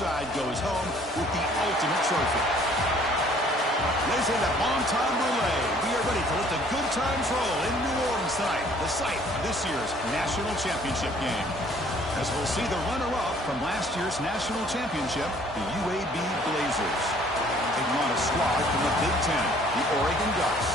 side goes home with the ultimate trophy. Lays in that on-time relay. We are ready to let the good times roll in New Orleans tonight, the site of this year's national championship game. As we'll see the runner-up from last year's national championship, the UAB Blazers. Taking on a squad from the Big Ten, the Oregon Ducks.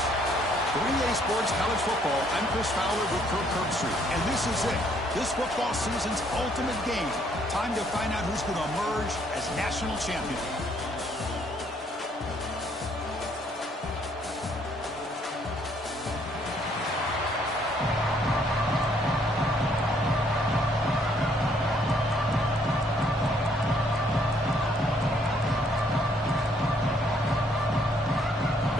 3A Sports College Football, I'm Chris Fowler with Kirk Herbstreit, and this is it. This football season's ultimate game. Time to find out who's going to emerge as national champion.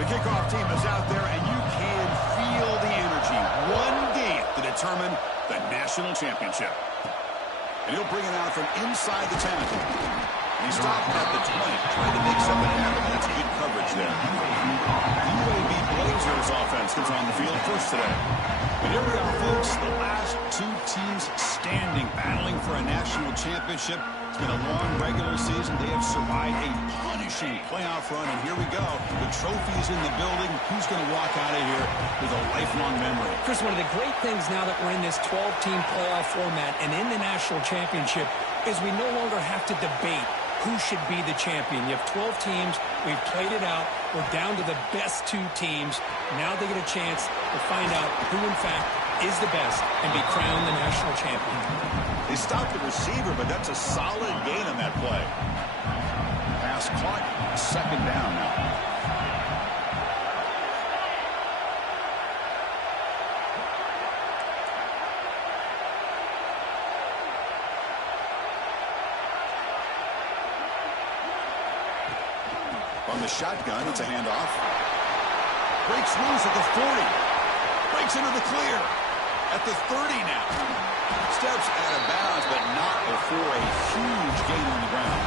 Kickoff team is out there, and you can feel the energy. One game to determine the national championship. And he'll bring it out from inside the 10. He stopped at the 20, trying to make something happen. That's good coverage there. The UAB Blazers offense comes on the field first today. And here we are, folks. The last two teams standing, battling for a national championship. It's been a long regular season. They have survived a punishing playoff run, and here we go. The trophy is in the building. Who's going to walk out of here with a lifelong memory? Chris, one of the great things now that we're in this 12-team playoff format and in the national championship is we no longer have to debate who should be the champion. You have 12 teams. We've played it out. We're down to the best two teams. Now they get a chance to find out who, in fact, is the best and be crowned the national champion. They stopped the receiver, but that's a solid gain on that play. Pass caught, second down now. On the shotgun, it's a handoff. Breaks loose at the 40. Breaks into the clear. At the 30 now. Steps out of bounds, but not before a huge gain on the ground.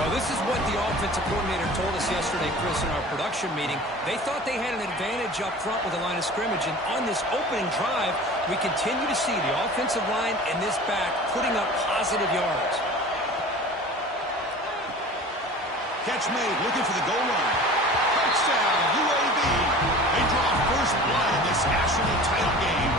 Well, this is what the offensive coordinator told us yesterday, Chris, in our production meeting. They thought they had an advantage up front with the line of scrimmage, and on this opening drive, we continue to see the offensive line and this back putting up positive yards. Catch made, looking for the goal line. Touchdown, UAB. They draw first blood in this national title game.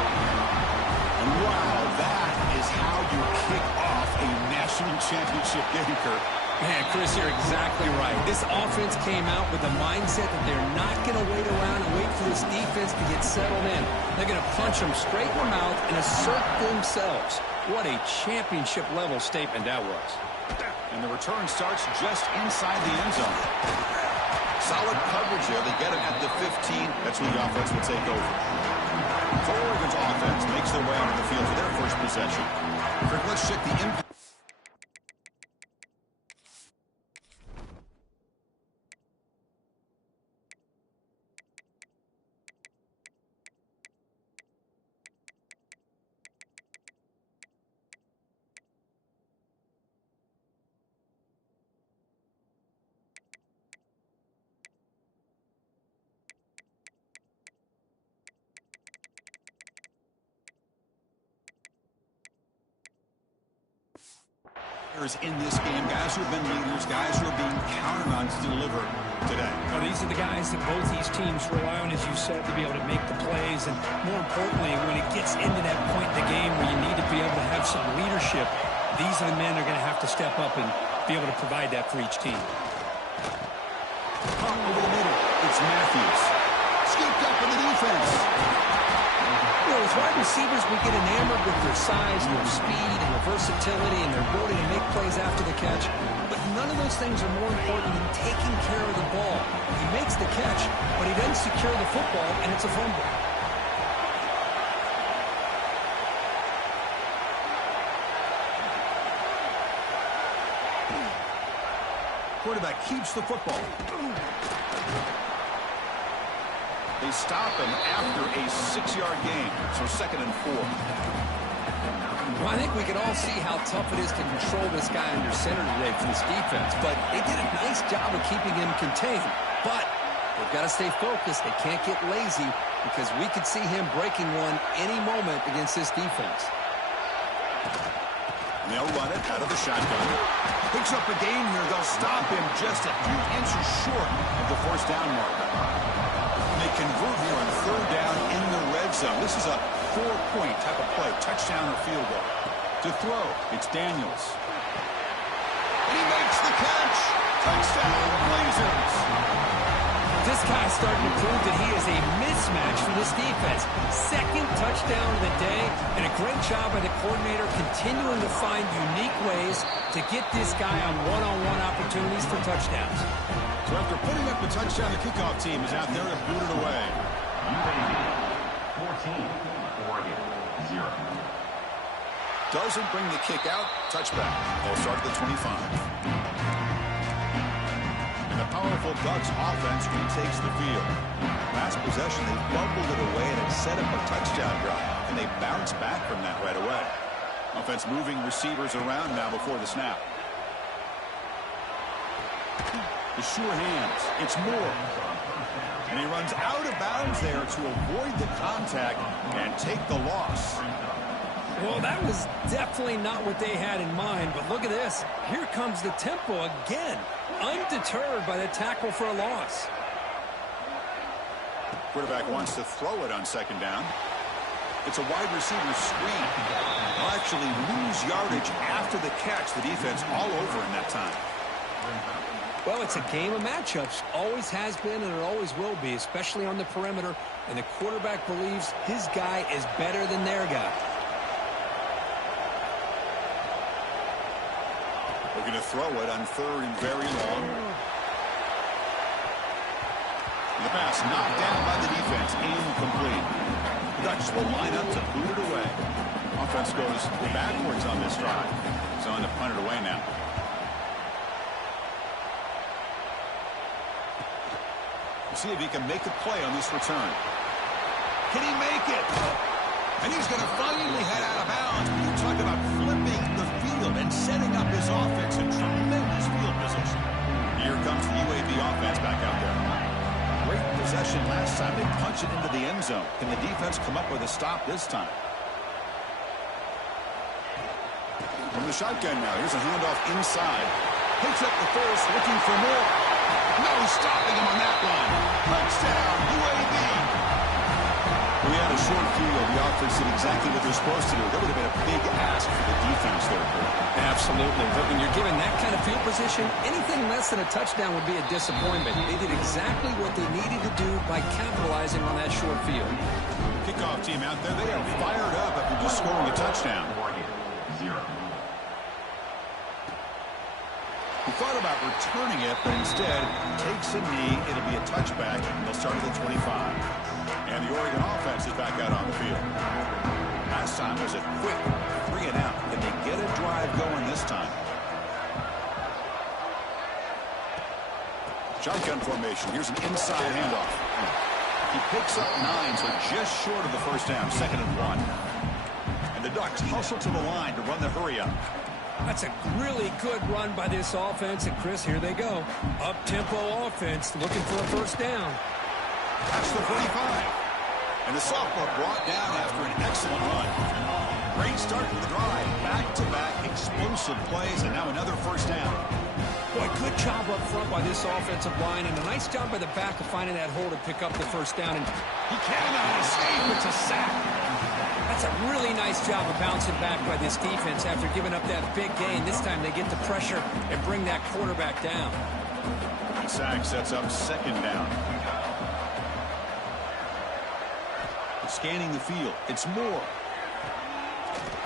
And wow, that is how you kick off a national championship game, Kirk. Man, Chris, you're exactly right. This offense came out with the mindset that they're not going to wait around and wait for this defense to get settled in. They're going to punch them straight in the mouth and assert themselves. What a championship-level statement that was. And the return starts just inside the end zone. Solid coverage here. They get him at the 15. That's when the offense will take over. So Oregon's offense makes their way onto the field for their first possession. Let's check the impact. In this game, guys who have been leaders, guys who are being counted on to deliver today. Well, these are the guys that both these teams rely on, as you said, to be able to make the plays. And more importantly, when it gets into that point in the game where you need to be able to have some leadership, these are the men that are going to have to step up and be able to provide that for each team. Caught over the middle. It's Matthews. Scooped up in the defense. You know, as wide receivers, we get enamored with their size, their speed, and their versatility, and their ability to make plays after the catch. But none of those things are more important than taking care of the ball. He makes the catch, but he doesn't secure the football, and it's a fumble. Quarterback keeps the football. They stop him after a 6-yard gain, so 2nd and 4. Well, I think we can all see how tough it is to control this guy under center today for this defense, but they did a nice job of keeping him contained. But they've got to stay focused. They can't get lazy because we could see him breaking one any moment against this defense. And they'll run it out of the shotgun. Picks up a gain here. They'll stop him just a few inches short of the first down mark. And they convert here on third down in the red zone. This is a 4-point type of play, touchdown or field goal. To throw, it's Daniels. And he makes the catch. Touchdown, Blazers. This guy's starting to prove that he is a mismatch for this defense. Second touchdown of the day, and a great job by the coordinator continuing to find unique ways to get this guy on one-on-one opportunities for touchdowns. So after putting up the touchdown, the kickoff team is out there to boot it away. UAB 14, Oregon 0. Doesn't bring the kick out. Touchback. They'll start at the 25. The powerful Ducks offense retakes the field. Last possession, they fumbled it away and it set up a touchdown drive. And they bounce back from that right away. Offense moving receivers around now before the snap. The sure hands. It's Moore. And he runs out of bounds there to avoid the contact and take the loss. Well, that was definitely not what they had in mind, but look at this. Here comes the tempo again, undeterred by the tackle for a loss. Quarterback wants to throw it on second down. It's a wide receiver screen. They'll actually lose yardage after the catch. The defense all over in that time. Well, it's a game of matchups. Always has been and it always will be, especially on the perimeter. And the quarterback believes his guy is better than their guy. Looking to throw it on third and very long. The pass knocked down by the defense. Incomplete. The Ducks will line up to boot it away. Offense goes backwards on this drive. It's on to punt it away now. We'll see if he can make a play on this return. Can he make it? And he's going to finally head out of bounds. You talk about flipping the field and setting up his offense in tremendous field position. Here comes the UAB offense back out there. Great possession last time. They punch it into the end zone. Can the defense come up with a stop this time? From the shotgun now. Here's a handoff inside. Picks up the first, looking for more. No stopping him on that one. Touchdown, UAB. We had a short field. The offense did exactly what they're supposed to do. That would have been a big ask for the defense there. Absolutely. But when you're given that kind of field position, anything less than a touchdown would be a disappointment. They did exactly what they needed to do by capitalizing on that short field. Kickoff team out there. They are fired up after just scoring a touchdown. Oregon 0. He thought about returning it, but instead takes a knee. It'll be a touchback. They'll start at the 25. And the Oregon offense is back out on the field. Last time was a quick 3 and out. Can they get a drive going this time? Shotgun formation. Here's an inside handoff. He picks up 9, so just short of the first down. 2nd and 1. And the Ducks hustle to the line to run the hurry up. That's a really good run by this offense. And, Chris, here they go. Up-tempo offense looking for a first down. That's the 45. And the sophomore brought down after an excellent run. Great start to the drive. Back-to-back explosive plays, and now another first down. Boy, good job up front by this offensive line, and a nice job by the back of finding that hole to pick up the first down. And he cannot escape. It's a sack. That's a really nice job of bouncing back by this defense after giving up that big gain. This time they get the pressure and bring that quarterback down. The sack sets up 2nd down. Scanning the field. It's Moore.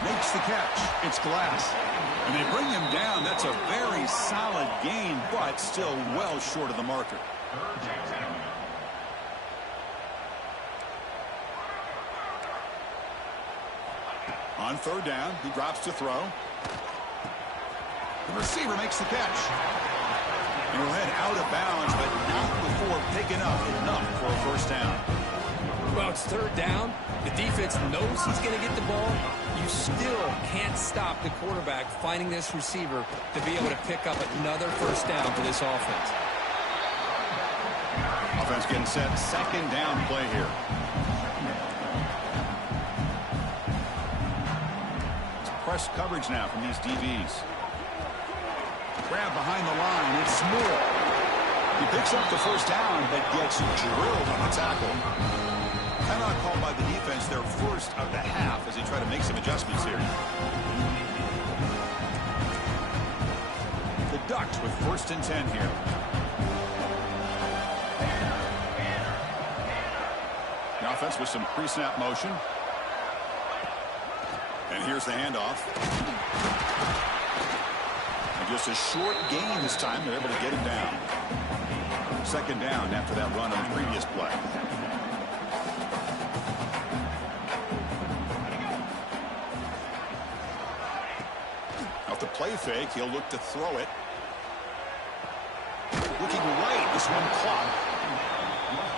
Makes the catch. It's Glass. And they bring him down. That's a very solid gain, but still well short of the marker. On 3rd down, he drops to throw. The receiver makes the catch. And he'll head out of bounds, but not before picking up enough for a first down. Well, it's 3rd down. The defense knows he's going to get the ball. You still can't stop the quarterback finding this receiver to be able to pick up another first down for this offense. Offense getting set. 2nd down play here. press coverage now from these DBs. Grab behind the line. It's SMOC. He picks up the first down, but gets drilled on the tackle. Timeout called by the defense, their first of the half, as they try to make some adjustments here. The Ducks with 1st and 10 here. The offense with some pre-snap motion. And here's the handoff. And just a short gain this time. They're able to get him down. 2nd down after that run on the previous play. Off the play fake, he'll look to throw it. Looking right, this one clocked.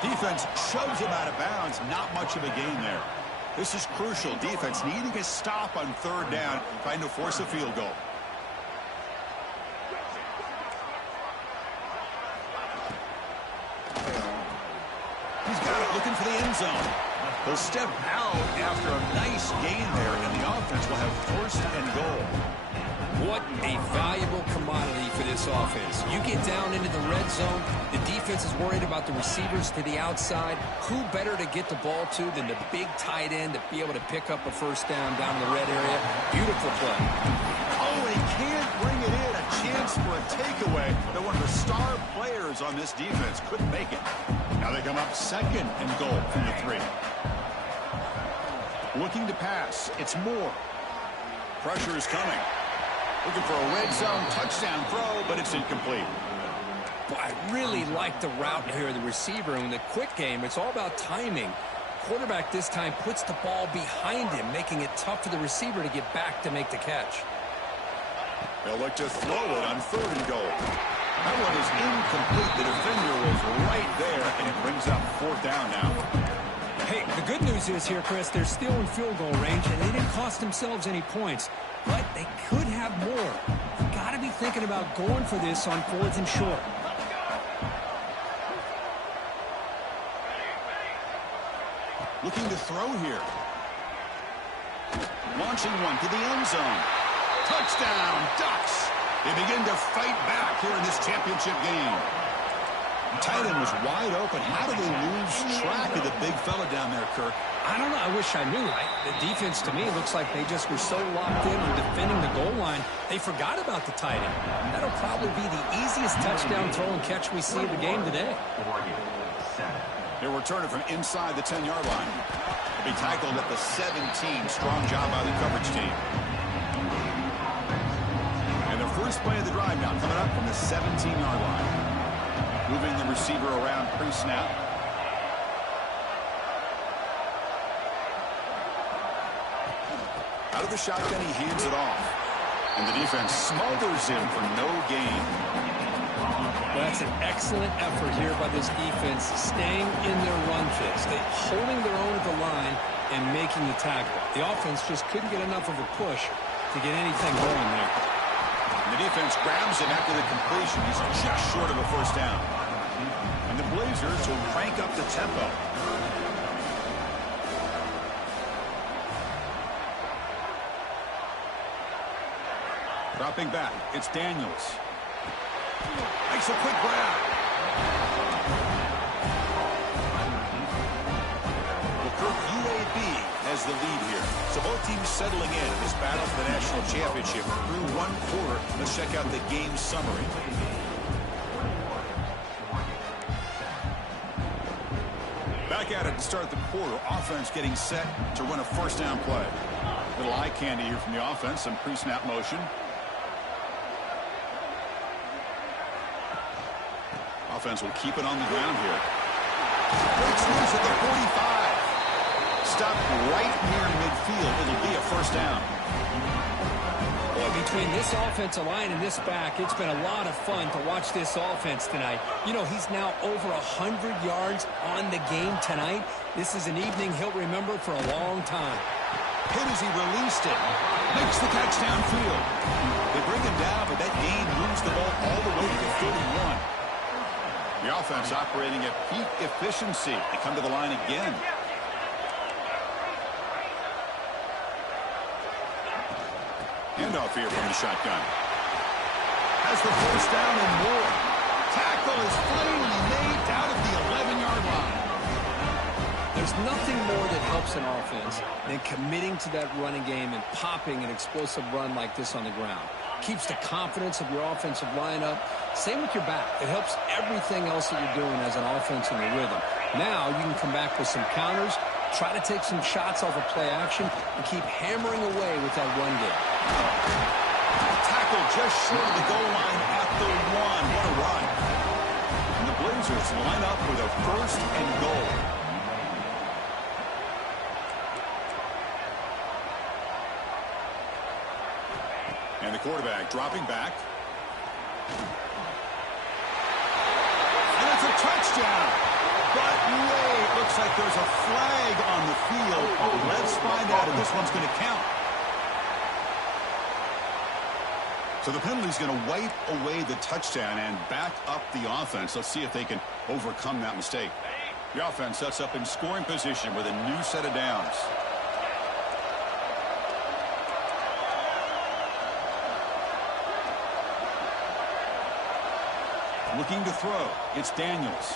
Defense shoves him out of bounds. Not much of a gain there. This is crucial. Defense needing a stop on 3rd down, trying to force a field goal. He's got it, looking for the end zone. He'll step out after a nice gain there, and the offense will have 1st and goal. What a valuable commodity for this offense. You get down into the red zone, the defense is worried about the receivers to the outside. Who better to get the ball to than the big tight end to be able to pick up a 1st down in the red area? Beautiful play. Oh, he can't bring it in. A chance for a takeaway that one of the star players on this defense couldn't make it. Now they come up 2nd and goal from the 3. Looking to pass. It's Moore. Pressure is coming. Looking for a red zone touchdown throw, but it's incomplete. Boy, I really like the route here of the receiver. In the quick game, it's all about timing. Quarterback this time puts the ball behind him, making it tough for the receiver to get back to make the catch. They'll look to throw it on 3rd and goal. That one is incomplete. The defender was right there, and it brings up 4th down now. Hey, the good news is here, Chris, they're still in field goal range, and they didn't cost themselves any points. But they could have more. You've got to be thinking about going for this on 4th and short. Looking to throw here. Launching one to the end zone. Touchdown, Ducks. They begin to fight back here in this championship game. Tight end was wide open. How do they lose track of the big fella down there, Kirk? I don't know. I wish I knew. The defense, to me, looks like they just were so locked in on defending the goal line, they forgot about the tight end. That'll probably be the easiest touchdown throw and catch we see of the game today. They'll return it from inside the 10-yard line. They'll be tackled at the 17. Strong job by the coverage team. And the first play of the drive now coming up from the 17-yard line. Moving the receiver around pre-snap. Out of the shotgun, he hands it off. And the defense smothers him for no gain. Well, that's an excellent effort here by this defense, staying in their run fix. They're holding their own at the line and making the tackle. The offense just couldn't get enough of a push to get anything going there. And the defense grabs him after the completion. He's just short of a 1st down. And the Blazers will crank up the tempo. Dropping back, it's Daniels. Makes a quick grab. Well, Kirk, UAB has the lead here. So both teams settling in this battle for the national championship through 1 quarter. Let's check out the game summary. Back at it to start the quarter. Offense getting set to run a 1st down play. Little eye candy here from the offense. Some pre-snap motion. Offense will keep it on the ground here. Breaks loose at the 45. Stopped right near midfield. It'll be a 1st down. Boy, between this offensive line and this back, it's been a lot of fun to watch this offense tonight. You know, he's now over 100 yards on the game tonight. This is an evening he'll remember for a long time. Hit as he released it. Makes the catch downfield. They bring him down, but that gain moves the ball all the way to the 31. The offense operating at peak efficiency. They come to the line again. handoff here from the shotgun. Has the first down and more. Tackle is finally made out of the 11-yard line. There's nothing more that helps an offense than committing to that running game and popping an explosive run like this on the ground. Keeps the confidence of your offensive lineup. Same with your back. It helps everything else that you're doing as an offense in the rhythm. Now you can come back with some counters, try to take some shots off of play action, and keep hammering away with that run game. Tackle just short of the goal line at the 1. What a run. And the Blazers line up with a first and goal. And the quarterback dropping back. And it's a touchdown. But wait, looks like there's a flag on the field. Let's find out if this one's going to count. So the penalty's going to wipe away the touchdown and back up the offense. Let's see if they can overcome that mistake. The offense sets up in scoring position with a new set of downs. Looking to throw. It's Daniels.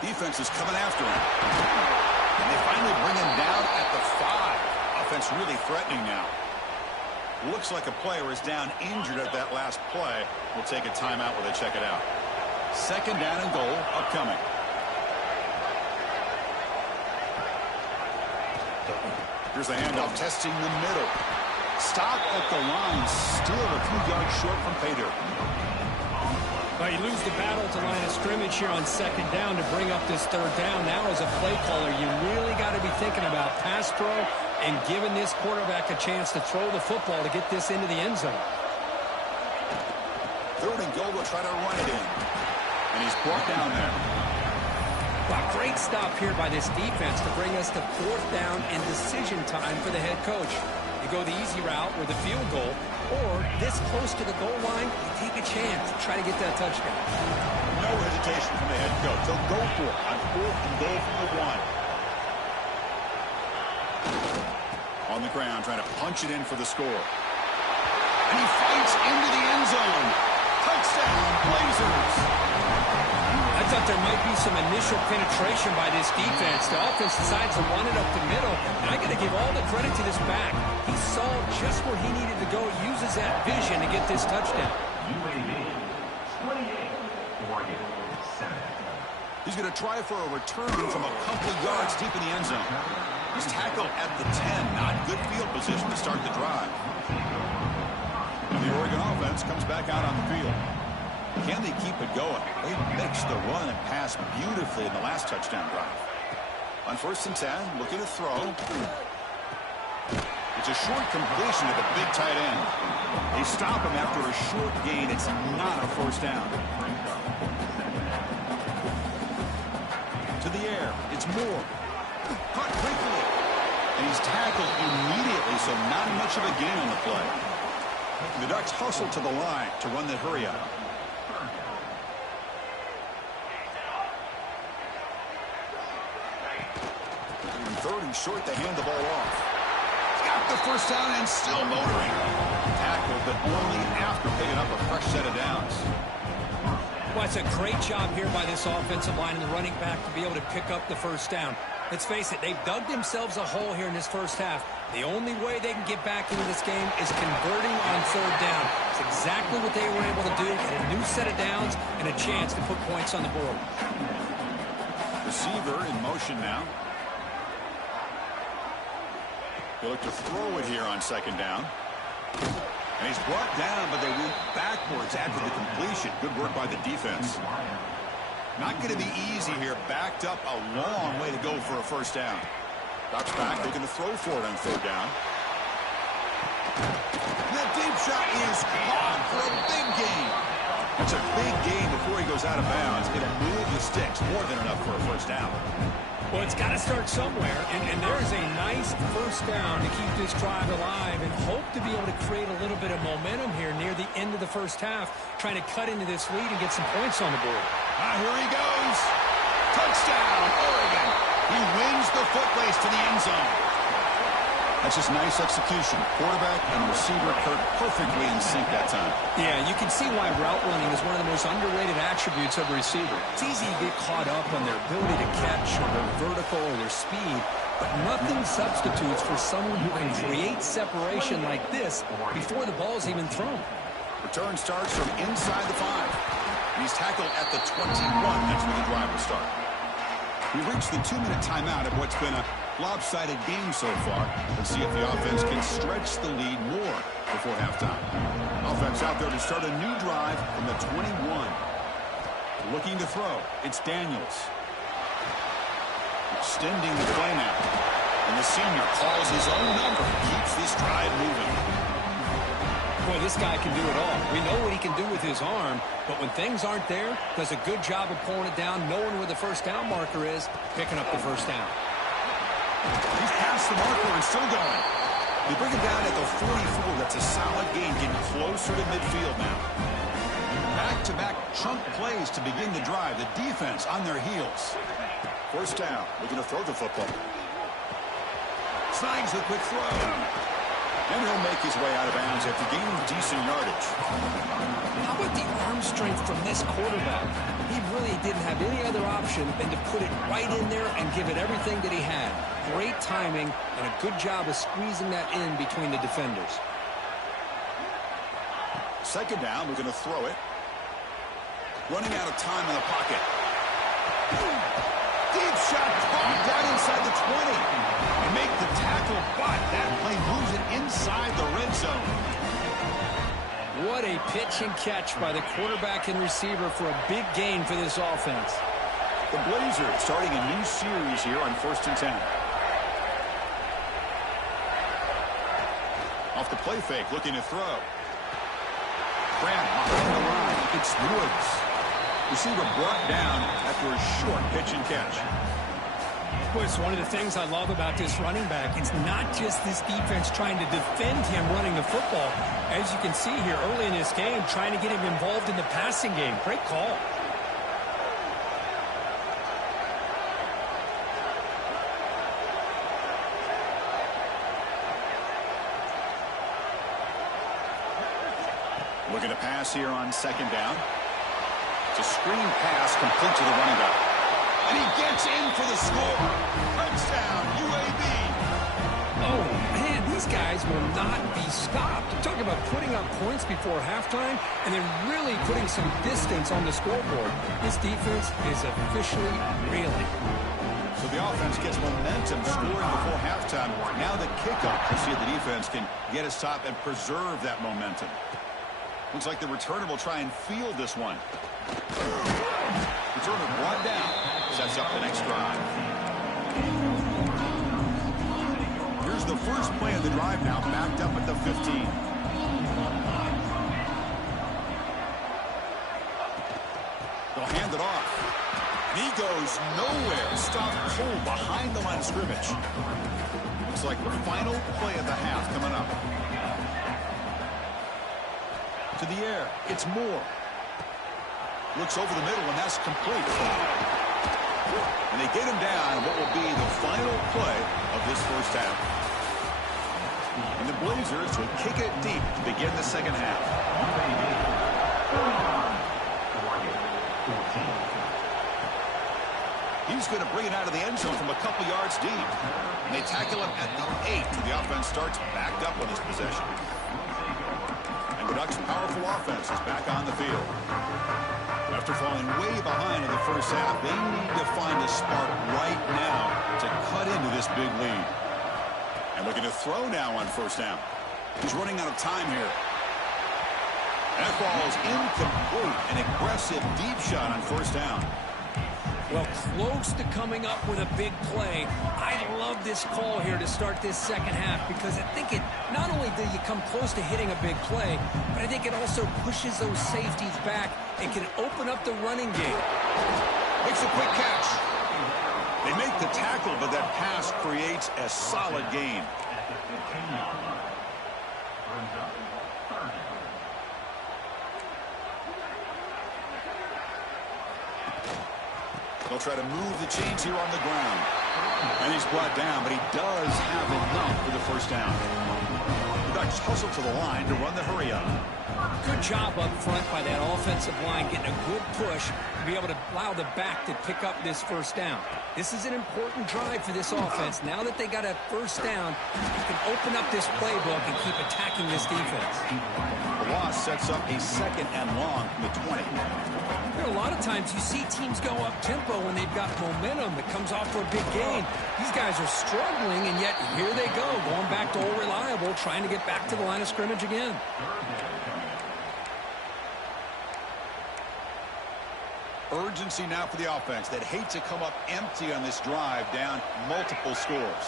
Defense is coming after him. And they finally bring him down at the 5. Offense really threatening now. Looks like a player is down injured at that last play. We'll take a timeout while they check it out. Second down and goal upcoming. Here's the handoff testing the middle. Stop at the line. Still a few yards short from pay dirt. Well, you lose the battle to line of scrimmage here on second down to bring up this third down. Now, as a play caller, you really got to be thinking about pass pro and giving this quarterback a chance to throw the football to get this into the end zone. Third and goal, we'll try to run it in. And he's brought down there. Well, great stop here by this defense to bring us to fourth down and decision time for the head coach. You go the easy route with a field goal, or this close to the goal line, you take a chance to try to get that touchdown. No hesitation from the head coach. They'll go for it on fourth and goal from the 1. On the ground, trying to punch it in for the score. And he fights into the end zone. Touchdown, Blazers. I thought there might be some initial penetration by this defense. The offense decides to run it up the middle, and I got to give all the credit to this back. He saw just where he needed to go, uses that vision to get this touchdown. UAB 28, Oregon 7. He's going to try for a return from a couple of yards deep in the end zone. He's tackled at the 10. Not good field position to start the drive. And the Oregon offense comes back out on the field. Can they keep it going? They mixed the run and pass beautifully in the last touchdown drive. On first and 10, looking to throw. It's a short completion to the big tight end. They stop him after a short gain. It's not a first down. To the air. It's Moore. Caught quickly. And he's tackled immediately, so not much of a gain on the play. The Ducks hustle to the line to run the hurry up. Third and short, they hand the ball off. Got the first down and still motoring. Tackled, but only after picking up a fresh set of downs. Well, it's a great job here by this offensive line and the running back to be able to pick up the first down. Let's face it, they've dug themselves a hole here in this first half. The only way they can get back into this game is converting on third down. It's exactly what they were able to do. Get a new set of downs and a chance to put points on the board. Receiver in motion now. They look to throw it here on second down. And he's brought down, but they went backwards after the completion. Good work by the defense. Not going to be easy here. Backed up a long way to go for a first down. Drops back, looking to throw for it on third down. The deep shot is caught for a big gain. That's a big gain before he goes out of bounds. It'll move the sticks, more than enough for a first down. Well, it's got to start somewhere, and there's a nice first down to keep this drive alive and hope to be able to create a little bit of momentum here near the end of the first half, trying to cut into this lead and get some points on the board. Here he goes. Touchdown, Oregon. He wins the foot race to the end zone. That's just nice execution. Quarterback and receiver Kirk perfectly in sync that time. Yeah, you can see why route running is one of the most underrated attributes of a receiver. It's easy to get caught up on their ability to catch or their vertical or their speed, but nothing substitutes for someone who can create separation like this before the ball's even thrown. Return starts from inside the 5. He's tackled at the 21. That's where the drive will start. We've reached the 2-minute timeout of what's been a lopsided game so far. Let's see if the offense can stretch the lead more before halftime. Offense out there to start a new drive from the 21. Looking to throw. It's Daniels. Extending the play now. And the senior calls his own number. Keeps this drive moving. Boy, this guy can do it all. We know what he can do with his arm, but when things aren't there, does a good job of pulling it down, knowing where the first down marker is, picking up the first down. He's past the marker and still going. They bring him down at the 44. That's a solid gain, getting closer to midfield now. Back-to-back chunk plays to begin the drive. The defense on their heels. First down. Looking to throw the football. Snags the quick throw. And he'll make his way out of bounds after gaining decent yardage. How about the arm strength from this quarterback? He really didn't have any other option than to put it right in there and give it everything that he had. Great timing and a good job of squeezing that in between the defenders. Second down, we're going to throw it. Running out of time in the pocket. Deep shot caught right inside the 20. They make the tackle, but that play moves it inside the red zone. What a pitch and catch by the quarterback and receiver for a big gain for this offense. The Blazers starting a new series here on 1st and 10. Off the play fake, looking to throw. Grant behind the line. It's Woods. Receiver brought down after a short pitch and catch. Boy, it's one of the things I love about this running back. It's not just this defense trying to defend him running the football. As you can see here early in this game, trying to get him involved in the passing game. Great call. Looking to pass here on second down. It's a screen pass complete to the running back. And he gets in for the score. Touchdown, UAB. Oh, man, these guys will not be stopped. I'm talking about putting up points before halftime and then really putting some distance on the scoreboard. This defense is officially reeling. So the offense gets momentum scoring before halftime. Now the kickoff. We'll see if the defense can get a stop and preserve that momentum. Looks like the returner will try and field this one. Returner brought down. Sets up the next drive. Here's the first play of the drive now, backed up at the 15. They'll hand it off. And he goes nowhere. Stopped cold behind the line of scrimmage. Looks like the final play of the half coming up. To the air. It's Moore. Looks over the middle, and that's complete. And they get him down what will be the final play of this first half. And the Blazers will kick it deep to begin the second half. He's going to bring it out of the end zone from a couple yards deep. And they tackle him at the 8. The offense starts backed up on this possession. The Ducks' powerful offense is back on the field. After falling way behind in the first half, they need to find a spark right now to cut into this big lead. And looking to throw now on first down. He's running out of time here. That ball is incomplete. An aggressive deep shot on first down. Well, close to coming up with a big play. I love this call here to start this second half because I think it not only do you come close to hitting a big play, but I think it also pushes those safeties back and can open up the running game. Makes a quick catch. They make the tackle, but that pass creates a solid gain. They'll try to move the chains here on the ground. And he's brought down, but he does have enough for the first down. The Ducks hustle to the line to run the hurry up. Good job up front by that offensive line, getting a good push to be able to allow the back to pick up this first down. This is an important drive for this offense. Now that they got a first down, you can open up this playbook and keep attacking this defense. The loss sets up a second and long from the 20. There are a lot of times you see teams go up tempo when they've got momentum that comes off for a big gain. These guys are struggling, and yet here they go, going back to old reliable, trying to get back to the line of scrimmage again. Urgency now for the offense that hate to come up empty on this drive, down multiple scores.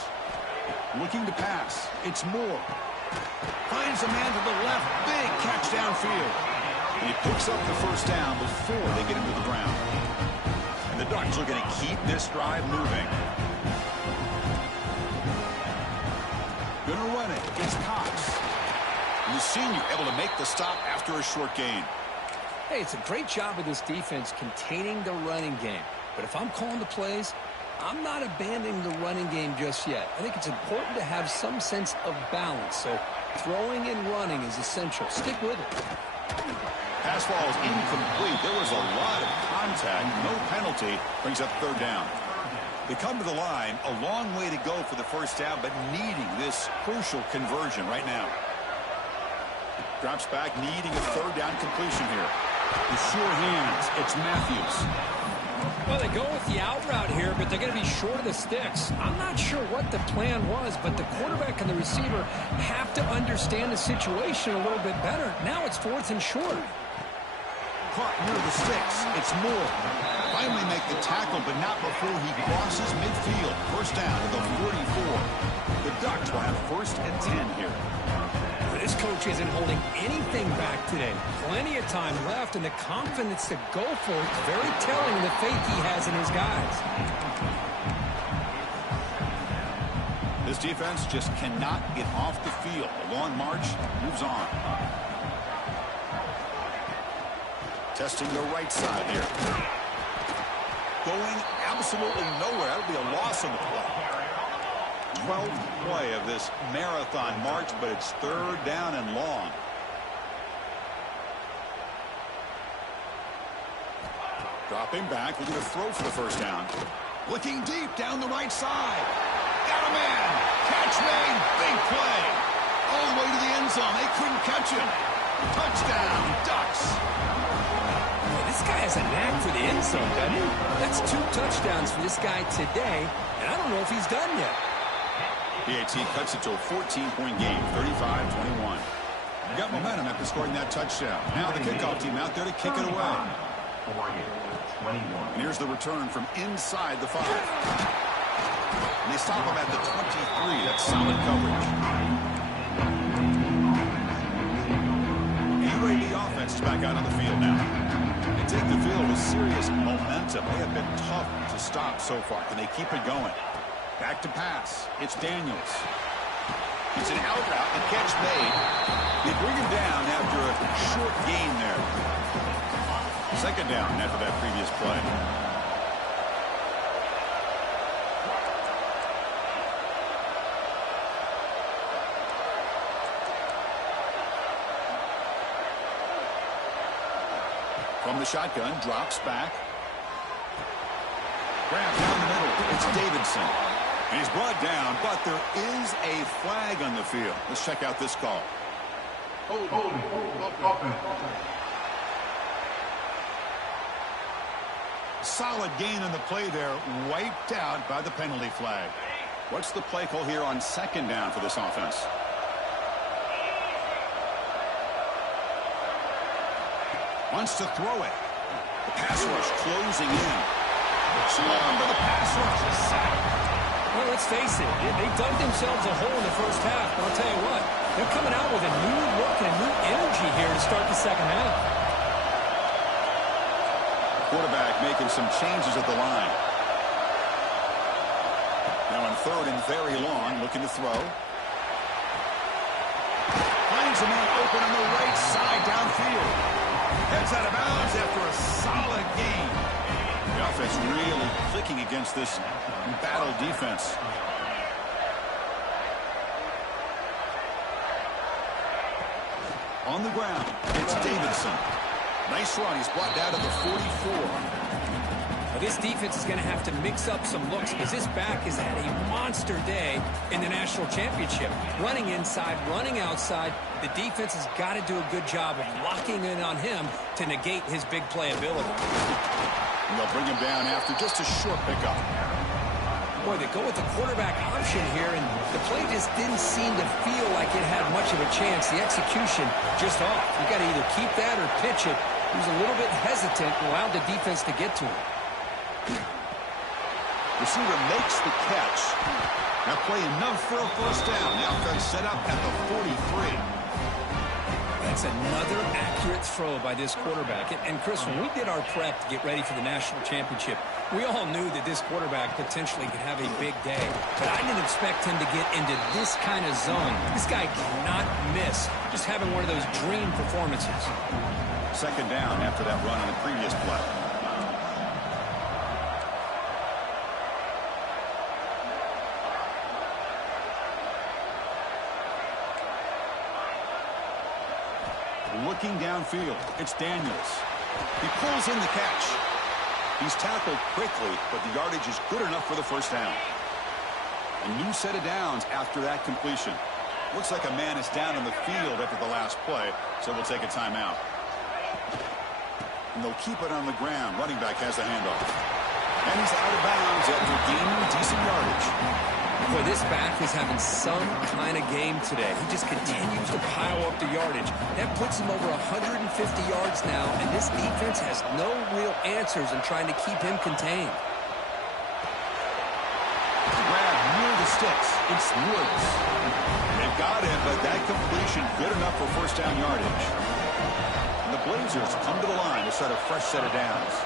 Looking to pass. It's Moore. Finds a man to the left. Big catch downfield. And he picks up the first down before they get him to the ground. And the Ducks are going to keep this drive moving. Going to run it. It's Cox. And the senior able to make the stop after a short gain. Hey, it's a great job of this defense containing the running game. But if I'm calling the plays, I'm not abandoning the running game just yet. I think it's important to have some sense of balance. So throwing and running is essential. Stick with it. Pass ball is incomplete. There was a lot of contact. No penalty. Brings up third down. They come to the line. A long way to go for the first down, but needing this crucial conversion right now. Drops back, needing a third down completion here. The sure hands. It's Matthews. Well, they go with the out route here, but they're going to be short of the sticks. I'm not sure what the plan was, but the quarterback and the receiver have to understand the situation a little bit better. Now it's fourth and short. Caught near the sticks. It's Moore. Finally make the tackle, but not before he crosses midfield. First down to the 44. The Ducks will have first and 10 here. This coach isn't holding anything back today. Plenty of time left, and the confidence to go for it is very telling of the faith he has in his guys. This defense just cannot get off the field. The long march moves on. Testing the right side here. Going absolutely nowhere. That'll be a loss on the play. 12th play of this marathon march, but it's third down and long. Dropping back, looking to throw for the first down. Looking deep down the right side. Got a man. Catch made. Big play. All the way to the end zone. They couldn't catch him. Touchdown, Ducks. This guy has a knack for the end zone, doesn't he? That's 2 touchdowns for this guy today, and I don't know if he's done yet. PAT cuts it to a 14-point game, 35-21. Got momentum after scoring that touchdown. Now the kickoff team out there to kick it away. And here's the return from inside the 5. And they stop him at the 23. That's solid coverage. UAB offense is back out on the field now. They take the field with serious momentum. They have been tough to stop so far. Can they keep it going? Back to pass. It's Daniels. It's an out route. The catch made. They bring him down after a short gain there. Second down after that previous play. From the shotgun, drops back. Grab down the middle. It's Davidson. And he's brought down, but there is a flag on the field. Let's check out this call. Solid gain on the play there, wiped out by the penalty flag. What's the play call here on second down for this offense? Wants to throw it. The pass rush closing in. Slam to the pass rush. Well, let's face it, they dug themselves a hole in the first half, but I'll tell you what, they're coming out with a new look and a new energy here to start the second half. Quarterback making some changes at the line. Now on third and very long, looking to throw. Finds a man open on the right side downfield. Heads out of bounds after a solid game. The offense really clicking against against this battle defense. On the ground, it's Davidson. Nice run. He's brought down to the 44. Well, this defense is going to have to mix up some looks because this back has had a monster day in the national championship. Running inside, running outside. The defense has got to do a good job of locking in on him to negate his big play ability. And they'll bring him down after just a short pickup. Boy, they go with the quarterback option here, and the play just didn't seem to feel like it had much of a chance. The execution just off. You got to either keep that or pitch it. He was a little bit hesitant and allowed the defense to get to him. Receiver makes the catch. That play enough for a first down. The offense set up at the 43. That's another accurate throw by this quarterback. And Chris, when we did our prep to get ready for the national championship, we all knew that this quarterback potentially could have a big day. But I didn't expect him to get into this kind of zone. This guy cannot miss. Just having one of those dream performances. Second down after that run on the previous play. Looking downfield, it's Daniels. He pulls in the catch. He's tackled quickly, but the yardage is good enough for the first down. A new set of downs after that completion. Looks like a man is down on the field after the last play, so we'll take a timeout. And they'll keep it on the ground. Running back has the handoff. And he's out of bounds after gaining decent yardage. Boy, this back is having some kind of game today. He just continues to pile up the yardage. That puts him over 150 yards now, and this defense has no real answers in trying to keep him contained. Grab near the sticks. It's Woods. They've got him, but that completion good enough for first down yardage. And the Blazers come to the line to start a fresh set of downs.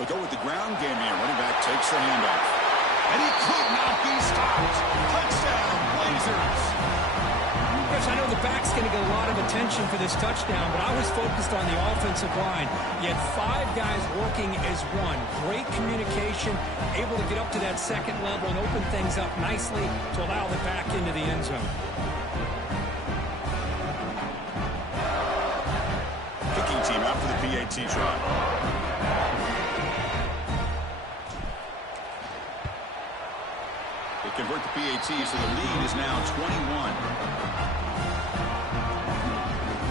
They go with the ground game here. Running back takes the handoff. And he could not be stopped. Touchdown, Blazers. Yes, I know the back's going to get a lot of attention for this touchdown, but I was focused on the offensive line. You had 5 guys working as one. Great communication, able to get up to that second level and open things up nicely to allow the back into the end zone. Kicking team out for the PAT try. They convert the PAT, so the lead is now 21.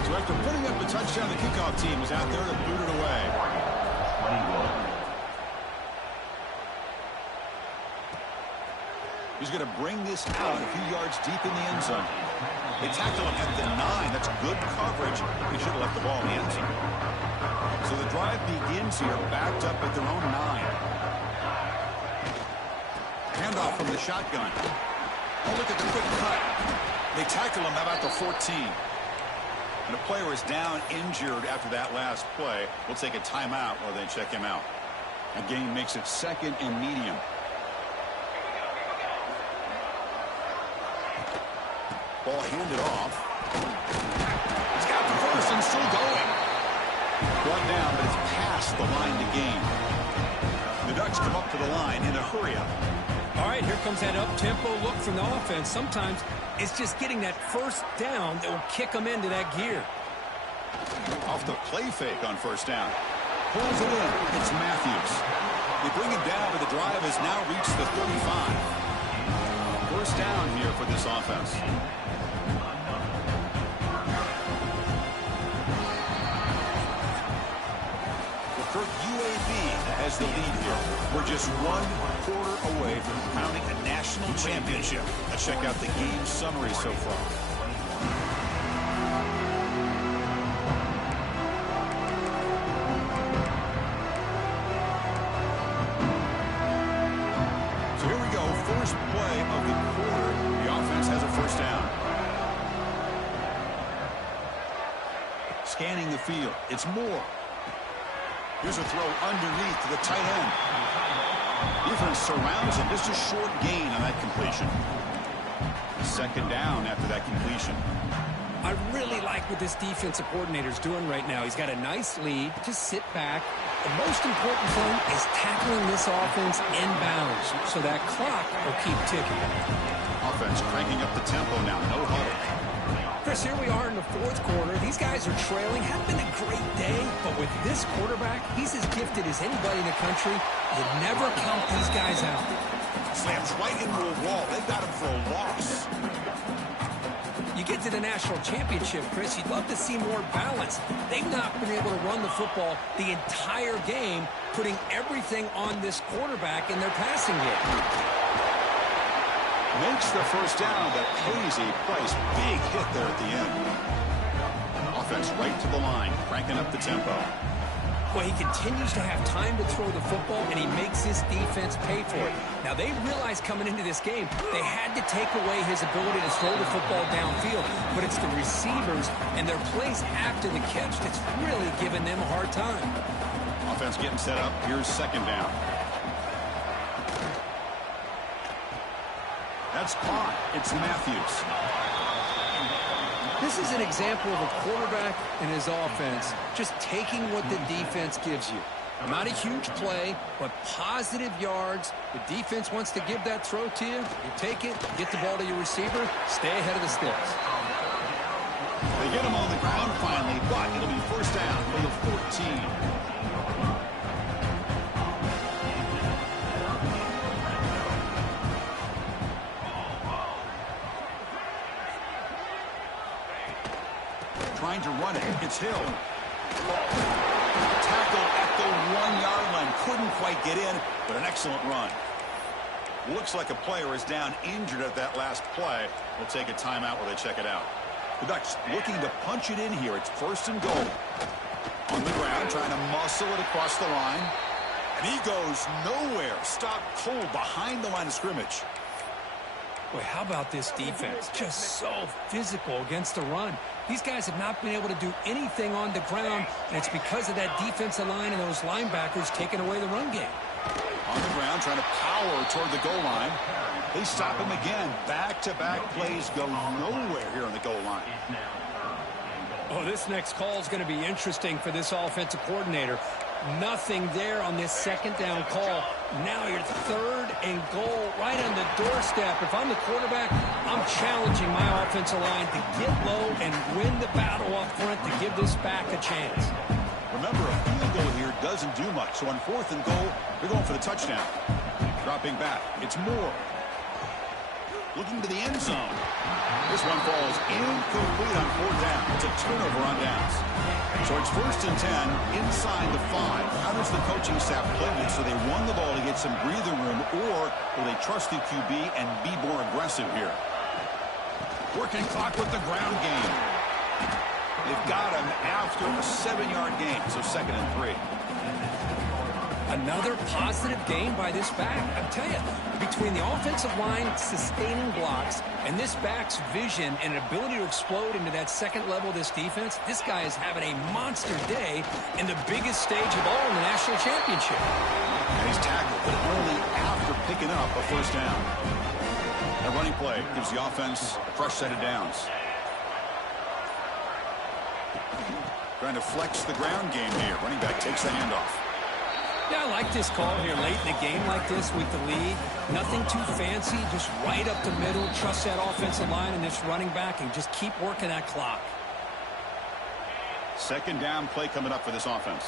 So after putting up a touchdown, the kickoff team is out there to boot it away. 21. He's going to bring this out a few yards deep in the end zone. They tackle him at the 9. That's good coverage. He should have left the ball in the end zone. So the drive begins here, backed up at their own 9. Handoff from the shotgun. Oh, look at the quick cut. They tackle him about the 14. And a player is down injured after that last play. We'll take a timeout while they check him out. A gain makes it second and medium. Ball handed off. He's got the first and still going. Brought down, but it's past the line to gain. The Ducks come up to the line in a hurry-up. All right, here comes that up-tempo look from the offense. Sometimes it's just getting that first down that will kick them into that gear. Off the play fake on first down. Pulls it in. It's Matthews. They bring him down, but the drive has now reached the 35. First down here for this offense. UAB has the lead here. We're just 1 quarter away from crowning a national championship. Let's check out the game summary so far. So here we go. First play of the quarter. The offense has a first down. Scanning the field. It's Moore. Here's a throw underneath to the tight end. Defense surrounds him. Just a short gain on that completion. Second down after that completion. I really like what this defensive coordinator is doing right now. He's got a nice lead. Just sit back. The most important thing is tackling this offense inbounds so that clock will keep ticking. Offense cranking up the tempo now. No huddle. Chris, here we are in the fourth quarter. These guys are trailing. Hadn't been a great day, but with this quarterback, he's as gifted as anybody in the country. You never count these guys out. Slams right into a wall. They've got him for a loss. You get to the national championship, Chris, you'd love to see more balance. They've not been able to run the football the entire game, putting everything on this quarterback in their passing game. Makes the first down, but pays a price. Big hit there at the end. Offense right to the line, cranking up the tempo. Well, he continues to have time to throw the football, and he makes his defense pay for it. Now, they realized coming into this game, they had to take away his ability to throw the football downfield. But it's the receivers and their plays after the catch that's really giving them a hard time. Offense getting set up. Here's second down. That's caught. It's Matthews. This is an example of a quarterback and his offense just taking what the defense gives you. Not a huge play, but positive yards. The defense wants to give that throw to you. You take it, get the ball to your receiver, stay ahead of the sticks. They get him on the ground finally, but it'll be first down for the 14. Trying to run it. It's Hill. Tackle at the 1-yard line. Couldn't quite get in, but an excellent run. Looks like a player is down injured at that last play. We'll take a timeout while they check it out. The Ducks looking to punch it in here. It's first and goal. On the ground, trying to muscle it across the line. And he goes nowhere. Stopped cold behind the line of scrimmage. Boy, how about this defense? Just so physical against the run. These guys have not been able to do anything on the ground, and it's because of that defensive line and those linebackers taking away the run game. On the ground, trying to power toward the goal line. They stop him again. Back-to-back plays go nowhere here on the goal line. Oh, this next call is going to be interesting for this offensive coordinator. Nothing there on this second down call. Now you're third and goal right on the doorstep. If I'm the quarterback, I'm challenging my offensive line to get low and win the battle up front to give this back a chance. Remember, a field goal here doesn't do much. So on fourth and goal, they're going for the touchdown. Dropping back. It's Moore. Looking to the end zone. This one falls incomplete on fourth down. It's a turnover on downs. So it's first and 10 inside the 5. How does the coaching staff play this? So they run the ball to get some breathing room, or will they trust the QB and be more aggressive here? Working clock with the ground game. They've got him after a 7-yard gain, so second and 3. Another positive game by this back. I tell you, between the offensive line sustaining blocks and this back's vision and ability to explode into that second level of this defense, this guy is having a monster day in the biggest stage of all in the national championship. And he's tackled, but only after picking up a first down. A running play gives the offense a fresh set of downs. Trying to flex the ground game here. Running back takes the handoff. Yeah, I like this call here late in the game like this with the lead. Nothing too fancy, just right up the middle. Trust that offensive line and this running back and just keep working that clock. Second down play coming up for this offense.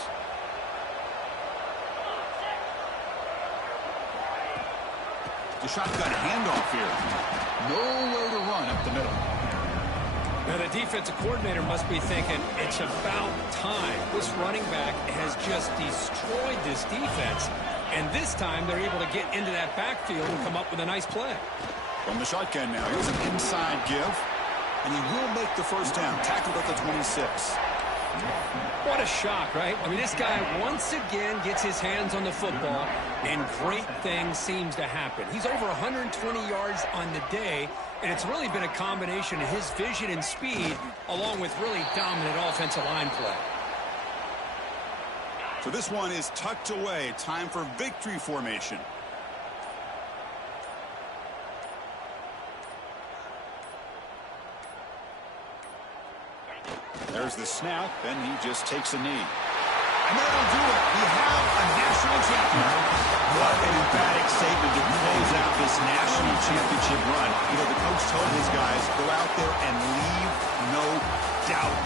The shotgun handoff here. Nowhere to run up the middle. Now, the defensive coordinator must be thinking, it's about time. This running back has just destroyed this defense. And this time, they're able to get into that backfield and come up with a nice play. From the shotgun now, here's an inside give. And he will make the first down. Tackled at the 26. What a shock, right? I mean, this guy once again gets his hands on the football, and great things seems to happen. He's over 120 yards on the day, and it's really been a combination of his vision and speed, along with really dominant offensive line play. So this one is tucked away. Time for victory formation. There's the snap, and he just takes a knee. And that'll do it. We have a national champion. What an emphatic statement to close out this national championship run. You know, the coach told his guys, go out there and leave no doubt.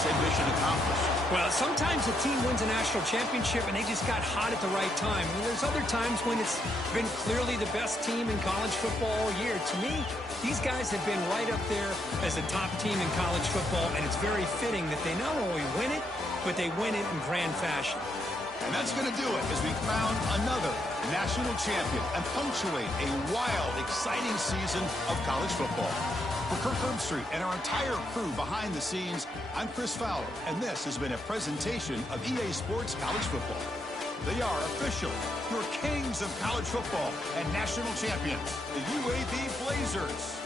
Say mission accomplished. Well, sometimes a team wins a national championship and they just got hot at the right time. And there's other times when it's been clearly the best team in college football all year. To me, these guys have been right up there as the top team in college football, and it's very fitting that they not only win it, but they win it in grand fashion. And that's going to do it as we crown another national champion and punctuate a wild, exciting season of college football. For Kirk Herbstreit and our entire crew behind the scenes, I'm Chris Fowler, and this has been a presentation of EA Sports College Football. They are official, your kings of college football and national champions, the UAB Blazers.